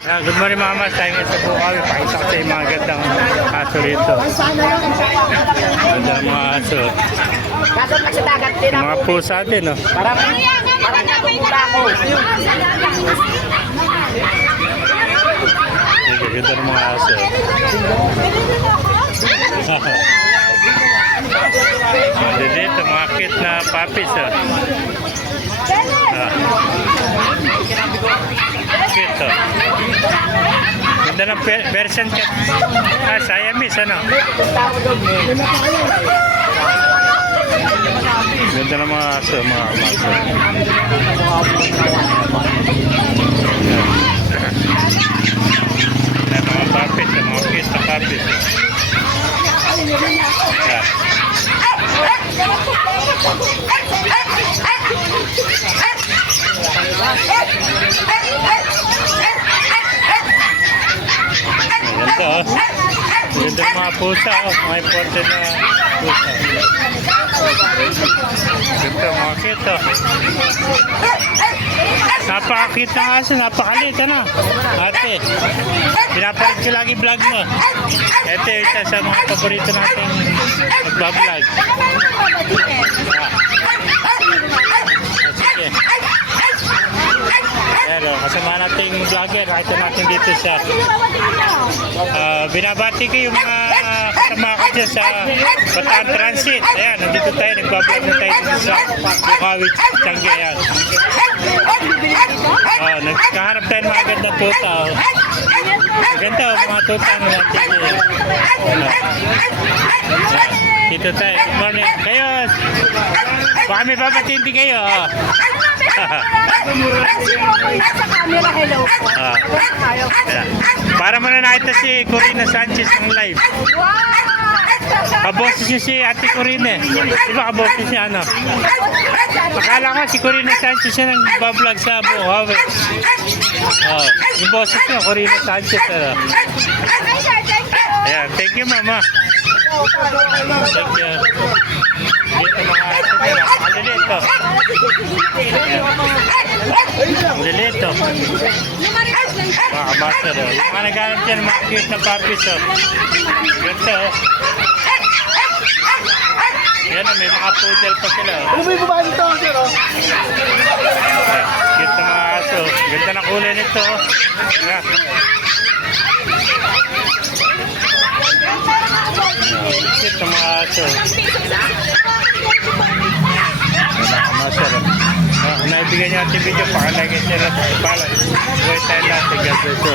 Good morning mga mas, tayo ngayon sa Bukawi. Pakita ko sa yung mga gandang aso rito. Gandang mga aso. Mga pusa din, no? Parang natutula ko. Ganda ng mga aso. Dito, mga cute na puppies, oh. Cute, oh. Ganda ng Persian cat. Siamese, ano? Ganda ng mga aso, mga aso. Mga puppies, mga cute na puppies. Ganda, oh. Ganda ng mga pusa, oh. Mga important na pusa. Ganda, mga cute, oh. Napaka-cute na aso, napakalit, ano? Ate, pinapalit ko lagi vlog mo. Ito yung isa sa mga paborito natin mag-vlog. Sige. Pero kasama natin yung vlogger, nakita natin dito sa binabati ko yung mga kasama ko dyan sa Bataan Transit. Ayan, nandito tayo, nagbablog na tayo dito sa Bukawi, Changi. Ayan. Nagkaharap tayo ng mga gandang tuta. Maganda, mga tuta na natin. Dito tayo, good morning. Kayo, baka may babatindi kayo. Para mo na nakita si Corina Sanchez ng live. Kaboses niya si Ate Corina. Di ba kaboses niya, ano? Akala ko si Corina Sanchez siya nang bablog sa Bukawi. Yung boses niya, Corina Sanchez. Ayan, thank you, mama. Thank you. Dito mga aso nila. Ang lilito. Ang lilito. Mga kamaster. Yung mga naghanap dyan, mga cute na puppies. Ganda, oh. Yan, may mga poodle pa sila. Ano ba yung babae nito, sir? Cute na mga aso. Ganda na kulay nito. Cute na mga aso. Nakamaster. Naibigyan niyo ating video. Pakalagay sila sa ipalan. Buhay tayo natin. God bless you.